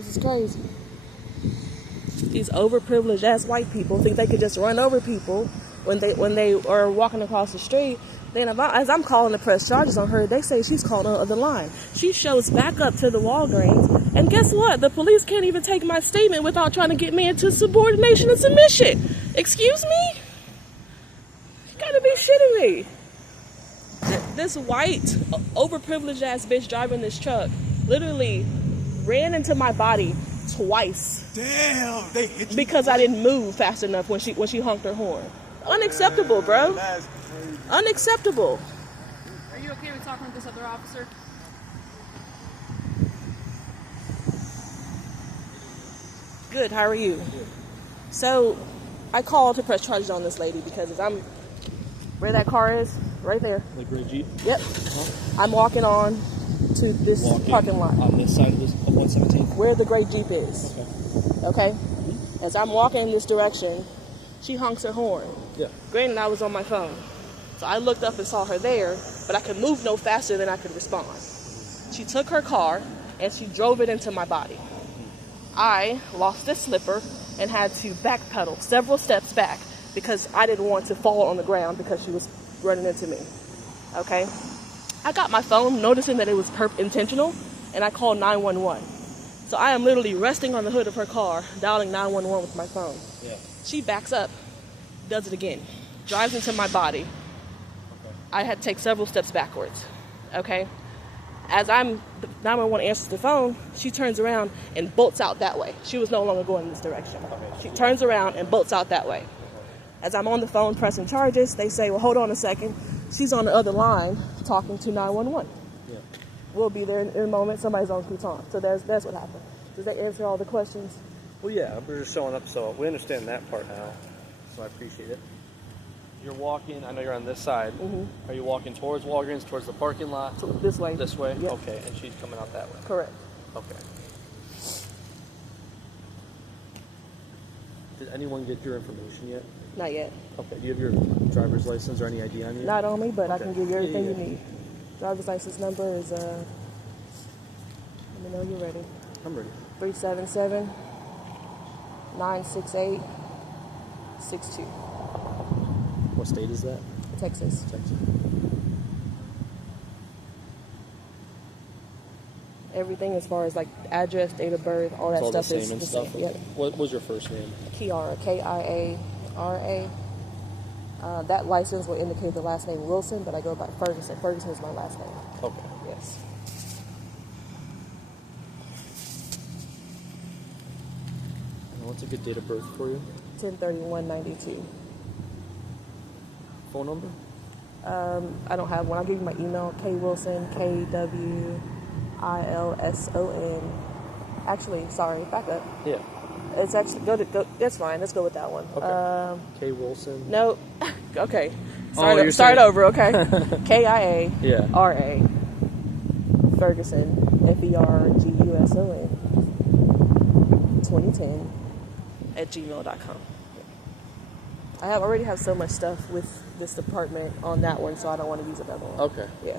This is crazy. These overprivileged ass white people think they could just run over people when they are walking across the street. Then as I'm calling to press charges on her, they say she's called on the line. She shows back up to the Walgreens, and guess what? The police can't even take my statement without trying to get me into subordination and submission. Excuse me? You gotta be shitting me. This white, overprivileged ass bitch driving this truck literally ran into my body twice. Damn, they hit you because I didn't move fast enough when she honked her horn. Unacceptable, bro. That's crazy. Unacceptable. Are you okay with talking to this other officer? Good, how are you? Good. So, I called to press charges on this lady because where that car is, right there. The gray Jeep? Yep. I'm walking on to this parking lot. On this side of 117? Where the gray Jeep is. Okay? As I'm walking in this direction, she honks her horn. Yeah. Granted, I was on my phone. So I looked up and saw her there, but I could move no faster than I could respond. She took her car and she drove it into my body. I lost a slipper and had to backpedal several steps back because I didn't want to fall on the ground because she was running into me. Okay? I got my phone noticing that it was intentional, and I called 911. So I am literally resting on the hood of her car, dialing 911 with my phone. Yeah. She backs up, does it again, drives into my body. Okay. I had to take several steps backwards. Okay? As 911 answers the phone, she turns around and bolts out that way. She was no longer going in this direction. Okay. She turns around and bolts out that way. As I'm on the phone pressing charges, they say, well, hold on a second. She's on the other line talking to 911. Yeah. We'll be there in a moment. Somebody's on Crouton. So that's what happened. Does that answer all the questions? Well, yeah, we're just showing up, so we understand that part now, so I appreciate it. You're walking, I know you're on this side. Mm-hmm. Are you walking towards Walgreens, towards the parking lot? So this way. This way? Yep. Okay, and she's coming out that way? Correct. Okay. Did anyone get your information yet? Not yet. Okay, do you have your driver's license or any ID on you? Not on me, but I can give you everything Yeah. you need. Driver's license number is, let me know you're ready. I'm ready. 377-968-62. What state is that? Texas. Texas. Everything as far as like address, date of birth, all that It's all stuff the is same and the stuff? same. Yep. What was your first name? Kiara, Kiara. That license will indicate the last name Wilson, but I go by Ferguson. Ferguson is my last name. Okay. Yes. What's a good date of birth for you? 10/31/92. Phone number? I don't have one. I'll give you my email, kwilson, KWILSON. Actually, sorry, back up. Yeah. It's actually, go. That's fine. Let's go with that one. Okay. K. Wilson. No. Okay. You're Start saying- over, okay? KIARA. Yeah. Ferguson, FERGUSON. 2010 @gmail.com. I already have so much stuff with this department on that one, so I don't want to use another one. Okay. Yeah.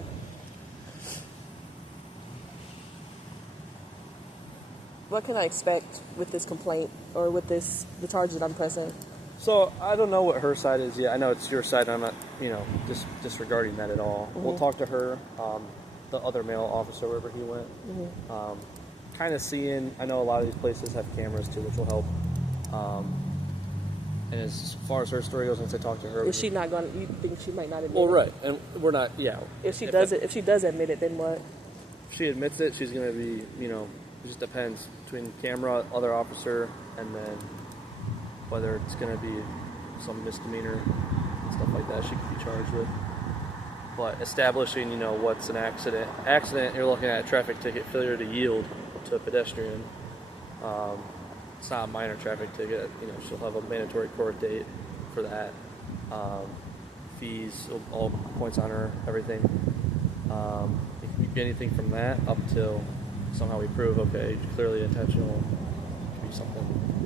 What can I expect with this complaint or with the charges that I'm pressing? So I don't know what her side is yet. I know it's your side. I'm not, disregarding that at all. Mm-hmm. We'll talk to her, the other male officer, wherever he went. Mm-hmm. Kind of seeing. I know a lot of these places have cameras too, which will help. And as far as her story goes, once I talk to her, Is she not going to, you think she might not admit well, it? right, and we're not. Yeah. If she does admit it, then what? If she admits it, she's going to be. It just depends between camera, other officer, and then whether it's going to be some misdemeanor, stuff like that. She could be charged with. But establishing, what's an accident. Accident, you're looking at a traffic ticket, failure to yield to a pedestrian. It's not a minor traffic ticket. She'll have a mandatory court date for that. Fees, all points on her, everything. It could be anything from that up till somehow we prove, okay, clearly intentional. It could be something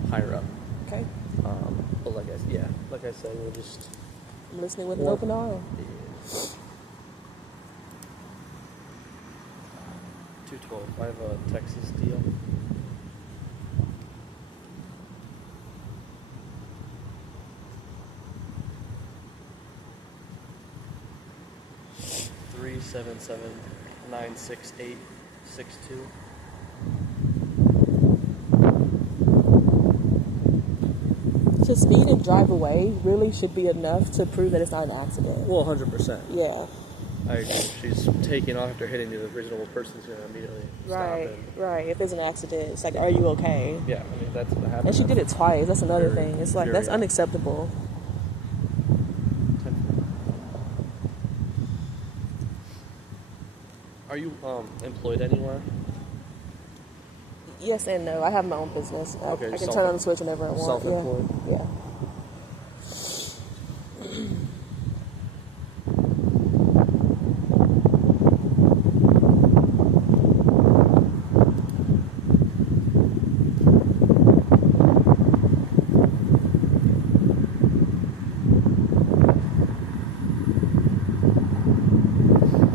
higher up. Okay. But like I said, we'll just... I'm listening with an open arm. 212. I have a Texas deal. 377-968-62. To speed and drive away really should be enough to prove that it's not an accident. Well, 100%. Yeah. I agree. She's taking off after hitting you. The reasonable person's going to immediately stop it. Right. If there's an accident, it's like, are you okay? Yeah, I mean, that's what happened. And she did it twice. That's another Very, thing. It's like, that's unacceptable. Are you employed anywhere? Yes and no. I have my own business. Okay, I can turn on the switch whenever I want. Self-employed? Yeah.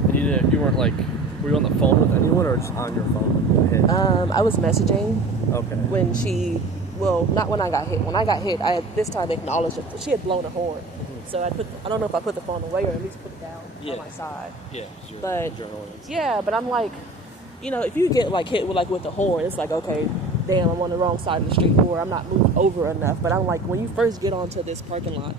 And you weren't like, were you on the phone with anyone or just on your phone when you hit? I was messaging Okay. when she, well, not when I got hit. When I got hit, I had this time acknowledged it. She had blown a horn. So I don't know if I put the phone away or at least put it down on my side. Yeah, 'cause you're But a journalist. yeah, but I'm like, you know, if you get like hit with the horn, it's like, okay, damn, I'm on the wrong side of the street or I'm not moved over enough. But I'm like, when you first get onto this parking lot,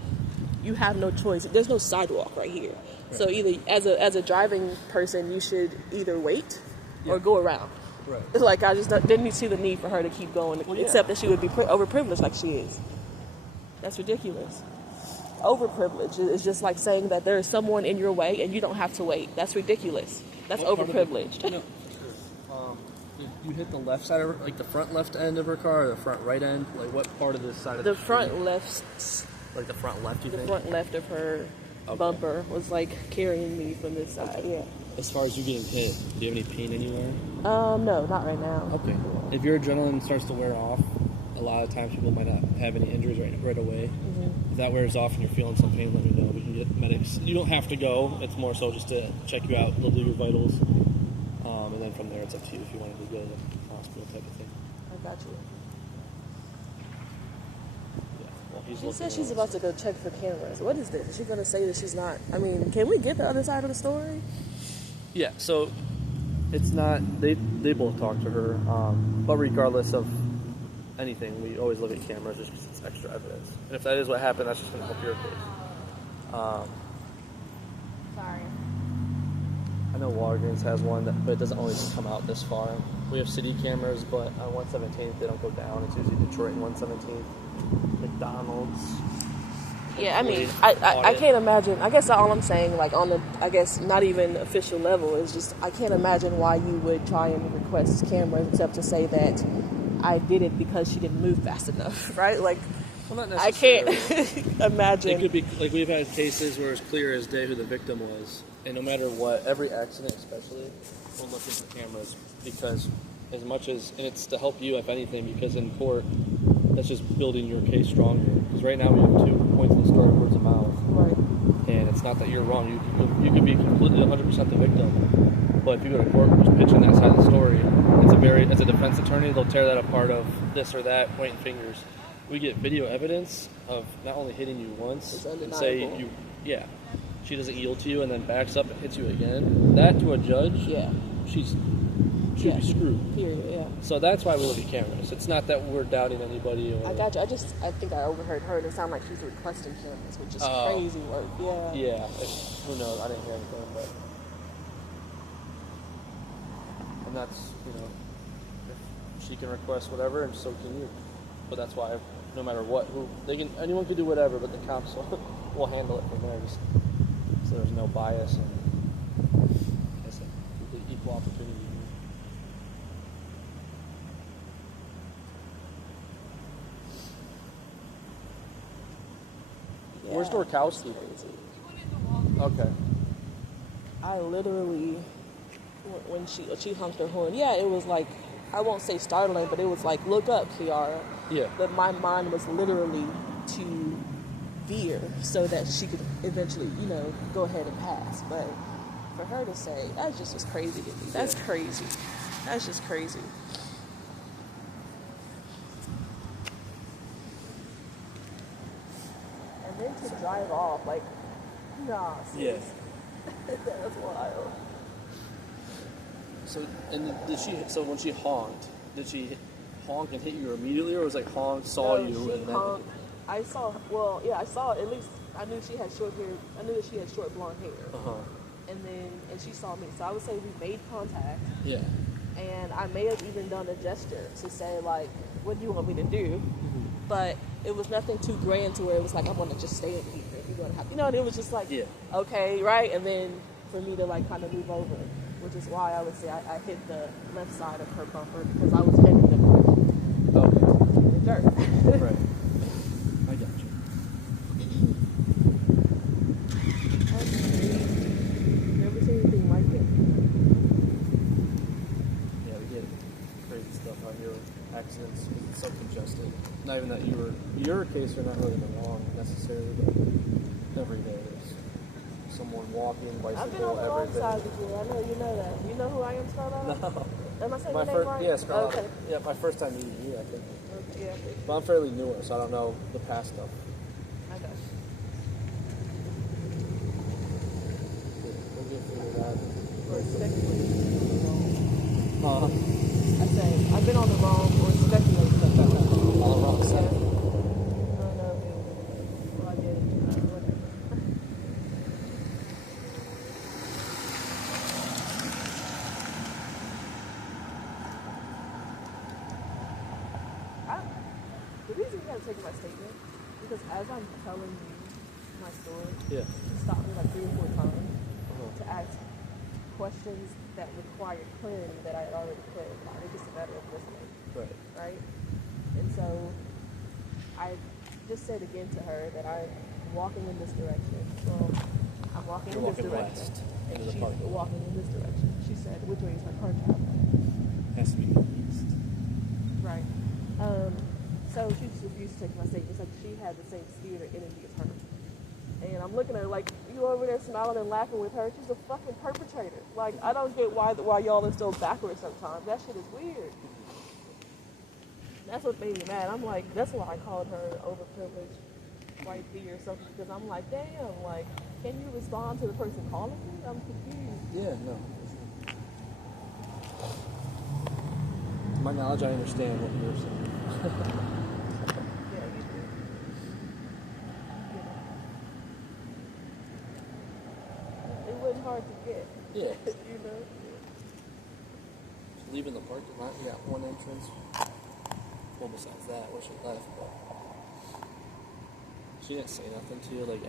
you have no choice. There's no sidewalk right here. Right. So either as a driving person, you should either wait or go around. Right. It's like I just didn't see the need for her to keep going, except that she would be overprivileged like she is. That's ridiculous. Overprivileged is just like saying that there is someone in your way and you don't have to wait. That's ridiculous. That's overprivileged. No. You hit the left side of her, like the front left end of her car or the front right end? Like what part of this side of the front left. Like the front left, you think? The front left of her bumper was like carrying me from this side. Yeah. As far as you getting hit, do you have any pain anywhere? No, not right now. Okay. If your adrenaline starts to wear off, a lot of times people might not have any injuries right away. If that wears off and you're feeling some pain, let me know. We can get medics. You don't have to go. It's more so just to check you out. They'll do your vitals. And then from there, it's up to you if you want to go to the hospital type of thing. I got you. Yeah. Well, She said she's about to go check for cameras. What is this? Is she going to say that she's not? I mean, can we get the other side of the story? Yeah, so it's not, they both talk to her, but regardless of anything, we always look at cameras just because it's extra evidence. And if that is what happened, that's just going to help your case. Sorry. I know Walgreens has one, but it doesn't always come out this far. We have city cameras, but on 117th, they don't go down. It's usually Detroit and 117th. McDonald's. Yeah, I mean, I can't imagine. I guess all I'm saying, like on the, I guess not even official level, is just I can't imagine why you would try and request cameras except to say that I did it because she didn't move fast enough, right? Like, well, not I can't imagine. It could be like we've had cases where it's clear as day who the victim was, and no matter what, every accident, especially, we're looking for cameras because as much as, and it's to help you if anything, because in court, that's just building your case stronger. Because right now we have 2 points in the story, words of mouth. Right. And it's not that you're wrong. You could be completely 100% the victim. But if you go to court just pitching that side of the story, as a defense attorney, they'll tear that apart of this or that, pointing fingers. We get video evidence of not only hitting you once and say she doesn't yield to you and then backs up and hits you again. That to a judge, she'd be screwed. Period, yeah. So that's why we look at cameras. It's not that we're doubting anybody. Or, I got you. I think I overheard her. It sounded like she's requesting cameras, which is crazy work. Yeah. Yeah. Who knows? I didn't hear anything, but. And that's, if she can request whatever, and so can you. But that's why, no matter what, anyone can do whatever, but the cops will handle it from there, just so there's no bias and it's a complete equal opportunity. Yeah. Where's Dorkowski? Okay. I literally, when she honked her horn, it was like, I won't say startling, but it was like, look up, Kiara. Yeah. But my mind was literally to veer so that she could eventually, go ahead and pass. But for her to say, that just was crazy to me. That's crazy. That's just crazy. And then to drive off, like, nah, sis. That's wild. So, and did she? So when she honked, did she honk and hit you immediately, or was like honk, saw No, you, she and then? honked. I saw. Well, yeah, I saw. At least I knew she had short hair. I knew that she had short blonde hair. And she saw me. So I would say we made contact. Yeah. And I may have even done a gesture to say like, "What do you want me to do?" But it was nothing too grand to where it was like, "I want to just stay in here. You're gonna have," and it was just like, Yeah. okay, right. And then for me to like kind of move over, which is why I would say I hit the left side of her bumper because I was heading the dirt. Right. I got you. Never seen anything like it. Yeah, we get crazy stuff out here with accidents because it's so congested. Not even that your case, you're not really in the wrong necessarily, but every day there's someone walking, bicycle, I've been on the wrong everything. side with you. I know you know that. You know who I am, Scarlett? No. Am I saying My your name first, right? yeah, Scarlett. Okay. Yeah, my first time meeting you, I think. Okay, yeah, But I'm fairly newer, so I don't know the past stuff. I got you. We'll get through that. Or speculating. Uh-huh. I say, I've been on the wrong or speculating stuff about that. All the wrong Yeah. stuff. I don't know. Well, I did. Whatever. The reason you gotta take my statement because as I'm telling you my story, Yeah. she stopped me like 3 or 4 times to ask questions that required clarity that I had already clarified. It's just a matter of listening, Right. right? And so I just said again to her that I'm walking in this direction. Well, I'm walking You're in this walking direction. west And into the she's park. walking in this direction. She said, which way is my car traveling? Has to be east. Right. So she just refused to take my statements. Like she had the same spirit or energy as her. And I'm looking at her like, you over there smiling and laughing with her. She's a fucking perpetrator. Like, I don't get why y'all are still backwards sometimes. That shit is weird. That's what made me mad. I'm like, that's why I called her overprivileged white bee or something. Because I'm like, damn, like, can you respond to the person calling me? I'm confused. Yeah, no. To my knowledge, I understand what you're saying. Yeah, you do. It wasn't hard to get. Yeah. You know? Leaving the parking lot, we got one entrance. Well, besides that, where she left, but she didn't say nothing to you, like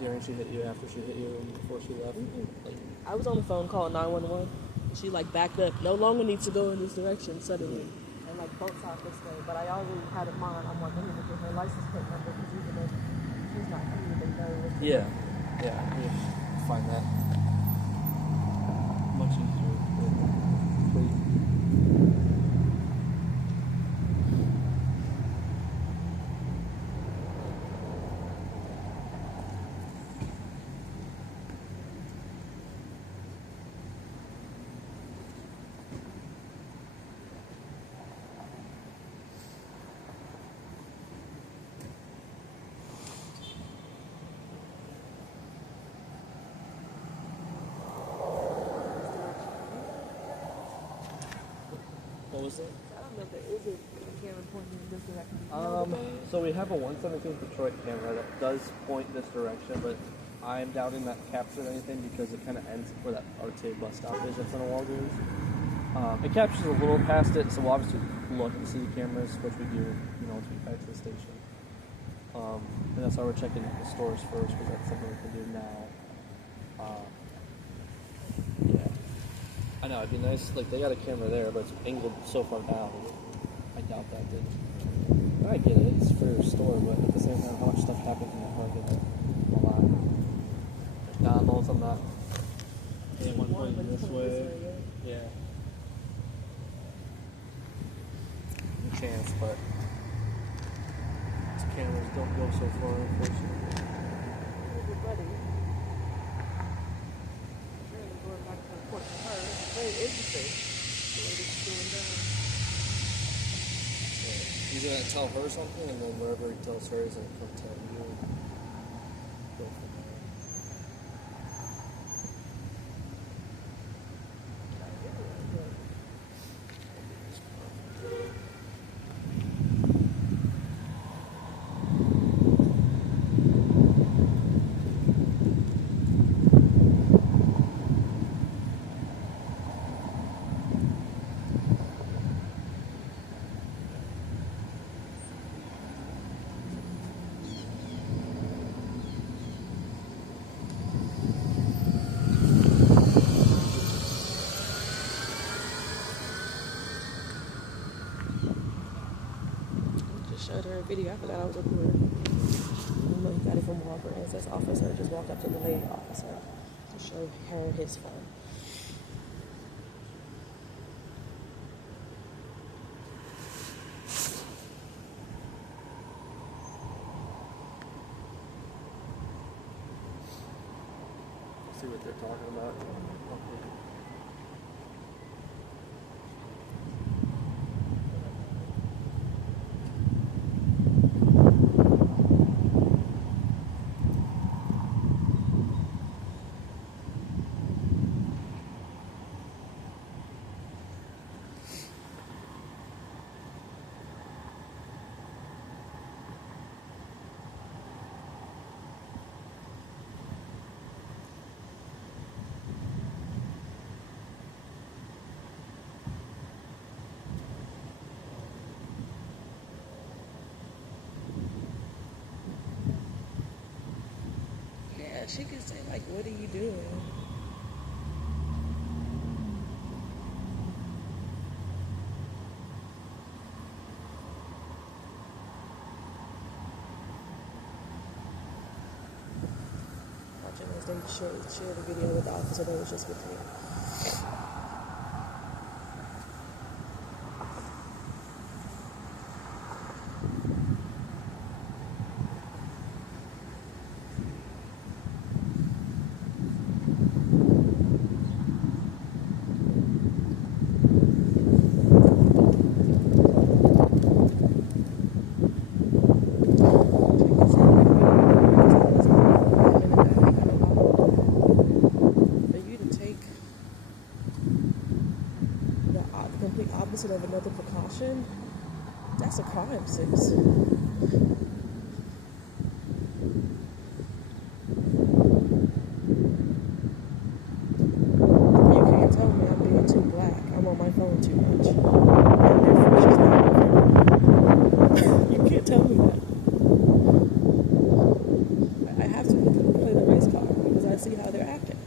during she hit you, after she hit you, and before she left. Like, I was on the phone calling 911. She like backed up. No longer needs to go in this direction suddenly, and like both sides this way. But I already had in mind. I'm like, let me look at her license plate number because even if she's not here, they know. What's yeah, we find that much easier. What was it? I don't know if there is a camera pointing in this direction. So we have a 117 Detroit camera that does point this direction, but I'm doubting that captured anything because it kind of ends where that RTA bus stop is. That's in a Walgreens. It captures a little past it, so we'll obviously look and see the cameras, which we do, once we get back to the station. And that's why we're checking the stores first, because that's something we can do now. Yeah. I know, it'd be nice, like, they got a camera there, but it's angled so far down. I doubt that did. I get it, it's for your store, but at the same time, how much stuff happens in that market? A lot. McDonald's, I'm not. One pointing this way. Yeah. No chance, but these cameras don't go so far, unfortunately. Everybody. Really going back to the point to her. It's very interesting. The way this is going down. He's gonna tell her something, and then wherever he tells her, he's gonna come tell you. Go from there. video. I forgot I was recording. You know, he got it from Walgreens. It says officer just walked up to the lady officer to show her his phone. See what they're talking about. Okay. Yeah, she could say, like, what are you doing? Watching as they share the video with the officer that was just with me. Of another precaution, that's a crime, sis. You can't tell me I'm being too black. I'm on my phone too much. And therefore she's not. You can't tell me that. I have to play the race card because I see how they're acting.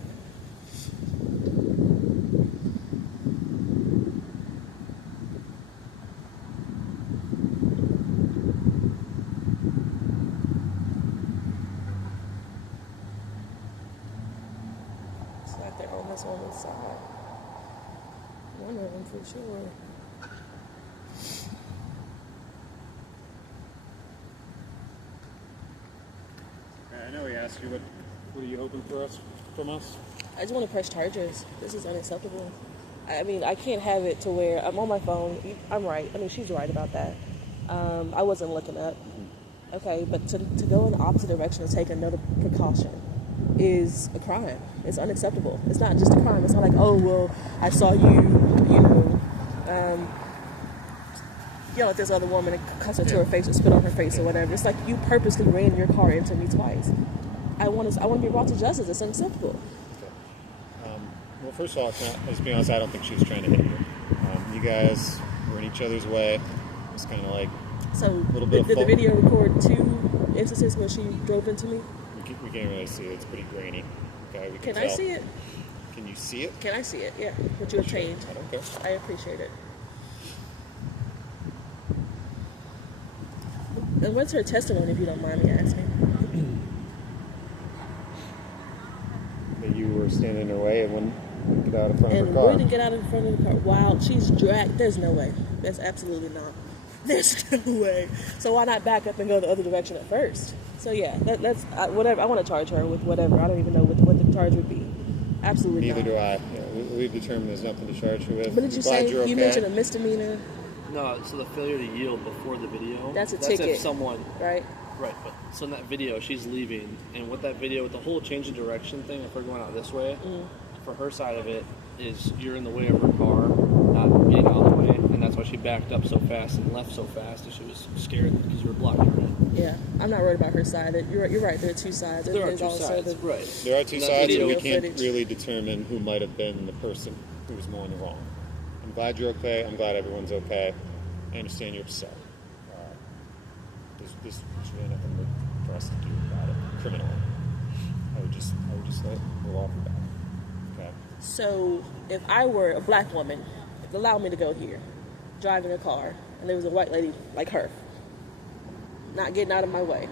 They're on this woman's side. One of them for sure. I know he asked you, what are you hoping from us? I just want to press charges. This is unacceptable. I mean, I can't have it to where I'm on my phone. I'm right. I mean, she's right about that. I wasn't looking up. Okay, but to go in the opposite direction and take another precaution is a crime. It's unacceptable. It's not just a crime. It's not like, oh, well, I saw you know, yell at this other woman and cuss her to her face or spit on her face or whatever. It's like you purposely ran your car into me twice. I want to be brought to justice. It's unacceptable. Okay. Well, first of all, let's be honest, I don't think she was trying to hit you. You guys were in each other's way. It was kind of like So, a little bit did the video record 2 instances where she drove into me? We can't really see it. It's pretty grainy. Okay, we Can tell. I see it? Can you see it? Can I see it? Yeah. What you obtained. I don't care. I appreciate it. And what's her testimony, if you don't mind me asking? That you were standing in her way and wouldn't get out in front of And her car. wouldn't get out in front of the car while she's dragged. There's no way. There's absolutely not. There's no way. So why not back up and go the other direction at first? So yeah, that's whatever. I want to charge her with whatever. I don't even know what the charge would be. Absolutely Neither not. do I. Yeah, we've determined there's nothing to charge her with. But did you Glad say you're okay. you mentioned a misdemeanor? No, so the failure to yield before the video. That's a ticket. If someone. Right. Right, but so in that video, she's leaving, and with that video, with the whole change of direction thing, if we're going out this way, for her side of it, is you're in the way of her car, not getting out of the way, and that's why she backed up so fast and left so fast, and she was scared because you were blocking her in. Yeah, I'm not worried about her side. You're right. There are 2 sides. There are There's two also sides, the- right? There are 2 That sides, video and we can't footage. really determine who might have been the person who was more in the wrong. I'm glad you're okay. I'm glad everyone's okay. I understand you're upset. There's really nothing for us to do about it criminally. I would just let it roll off your back. Okay. So if I were a black woman, allow me to go here, driving a car, and there was a white lady like her, not getting out of my way.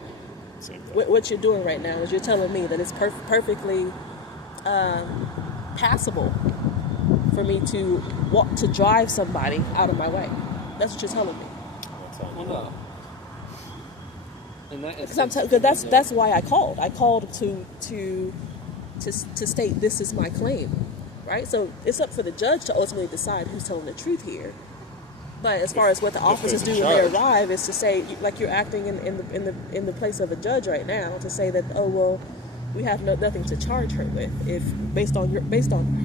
Same thing. What you're doing right now is you're telling me that it's perfectly passable for me to drive somebody out of my way. That's what you're telling me. That's on Well, you. no. And Because that's why I called. I called to state this is my claim, right? So it's up for the judge to ultimately decide who's telling the truth here. But as far as what the officers do when they arrive is to say, like you're acting in the place of a judge right now, to say that, oh well, we have nothing to charge her with, if based on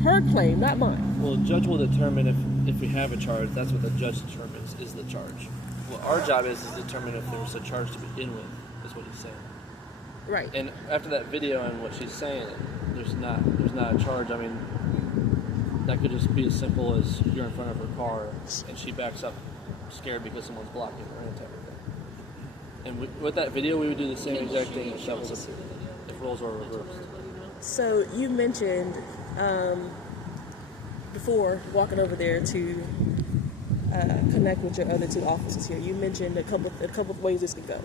her claim, not mine. Well, the judge will determine if we have a charge. That's what the judge determines is the charge. What our job is determine if there's a charge to begin with, is what he's saying. Right. And after that video and what she's saying, there's not a charge. I mean, that could just be as simple as you're in front of her car and she backs up scared because someone's blocking her and type of thing. And with that video, we would do the same exact thing if roles were reversed. So you mentioned before walking over there to connect with your other two officers here, you mentioned a couple of ways this could go.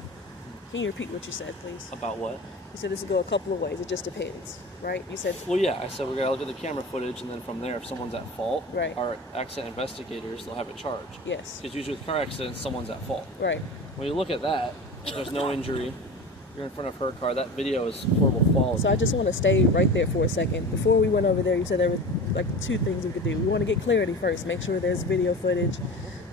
Can you repeat what you said, please? About what? You said this could go a couple of ways. It just depends, right? You said. Well, yeah. I said we're gonna look at the camera footage, and then from there, if someone's at fault, right, our accident investigators, they'll have a charge. Yes. Because usually with car accidents, someone's at fault. Right. When you look at that, there's no injury. You're in front of her car. That video is horrible quality. So I just want to stay right there for a second. Before we went over there, you said there were like two things we could do. We want to get clarity first. Make sure there's video footage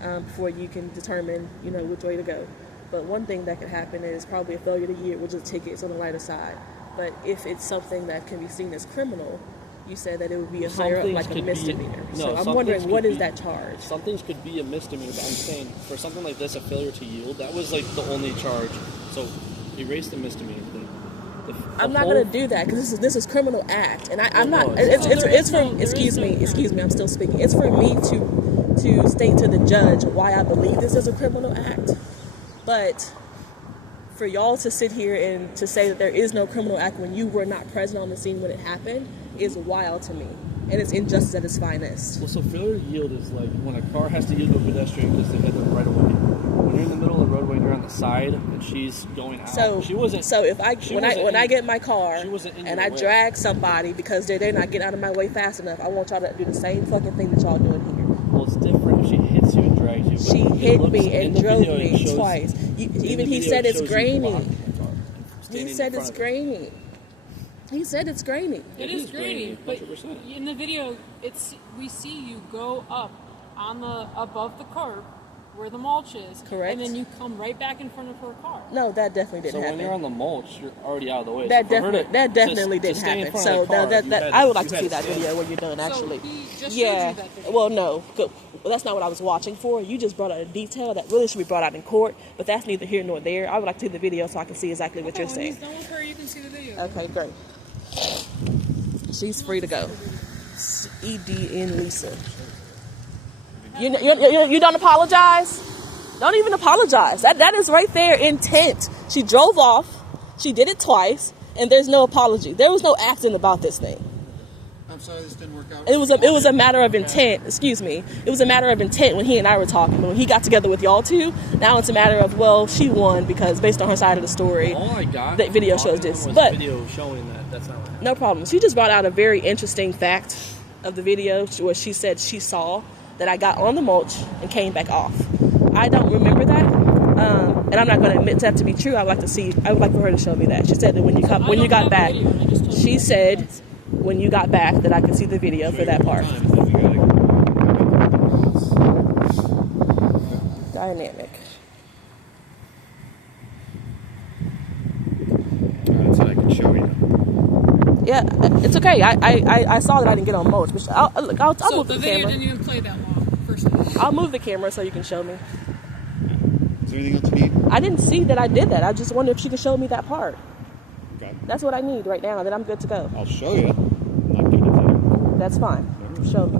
before you can determine, which way to go. But one thing that could happen is probably a failure to yield, which is tickets on the lighter side. But if it's something that can be seen as criminal, you said that it would be a higher up, like a misdemeanor. So I'm wondering, what is that charge? Some things could be a misdemeanor, but I'm saying for something like this, a failure to yield, that was like the only charge. So erase the misdemeanor thing. I'm not going to do that because this is criminal act, and I'm not. It's for. Excuse me. I'm still speaking. It's for me to state to the judge why I believe this is a criminal act, but for y'all to sit here and to say that there is no criminal act when you were not present on the scene when it happened is wild to me, and it's injustice at its finest. Well, so failure to yield is like when a car has to yield to a pedestrian because they hit them right away. When you're in the middle of the roadway and you're on the side and she's going out, she wasn't. So if I get in my car and I way. Drag somebody because they're not getting out of my way fast enough, I want y'all to do the same fucking thing that y'all doing here. Well, it's different if she hits you and drags you. She hit me and drove me twice. Even he said it's grainy. He said it's grainy. He said it's grainy. It is grainy, but 100%. in the video, we see you go up on above the curb where the mulch is, correct, and then you come right back in front of her car. No, that definitely didn't happen. So when you're on the mulch, you're already out of the way. That definitely didn't happen. So I would like to see that video when you're done. Actually, so he just yeah. showed you that video. Well, no, that's not what I was watching for. You just brought out a detail that really should be brought out in court, but that's neither here nor there. I would like to see the video so I can see exactly what you're when saying. he's done with her, you can see the video. Okay, great. She's free to go. ED Lisa. You don't apologize? Don't even apologize. That is right there, intent. She drove off. She did it twice, and there's no apology. There was no acting about this thing. I'm sorry this didn't work out. It was a matter of intent. Excuse me. It was a matter of intent when he and I were talking. But when he got together with y'all two, now it's a matter of, well, she won because based on her side of the story, all I got that video shows this. Was but video showing that's not what happened. No problem. She just brought out a very interesting fact of the video where she said she saw that I got on the mulch and came back off. I don't remember that, and I'm not going to admit that to be true. I would like for her to show me that. She said that when you got back, she said when you got back that I could see the video for that part. Dynamic. So I can show you. Yeah, it's okay. I saw that I didn't get on mulch, but I'll So move the video camera. didn't even play that long, first of all. I'll move the camera so you can show me. Is there anything else you need? I didn't see that I did that. I just wonder if she could show me that part. Okay. That's what I need right now. Then I'm good to go. I'll show you. I'm not giving it to you. That's fine. Show me.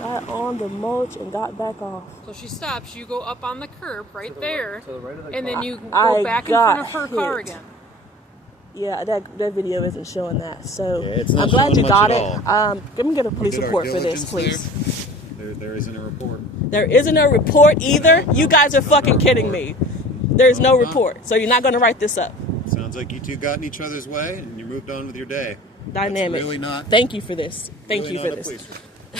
Got on the mulch and got back off. So she stops, you go up on the curb right To the there, right of the and car. then you go back in front of her car hit. again. Yeah, that video isn't showing that. So Yeah, it's not I'm glad showing you much got at it. all. Let me get a police did our report for this, diligence please. There isn't a report. There isn't a report either. You guys are fucking kidding me. There's no report, so you're not going to write this up. Sounds like you two got in each other's way and you moved on with your day. Dynamic. That's really not. Thank you for this. Thank really you not for a this. police report.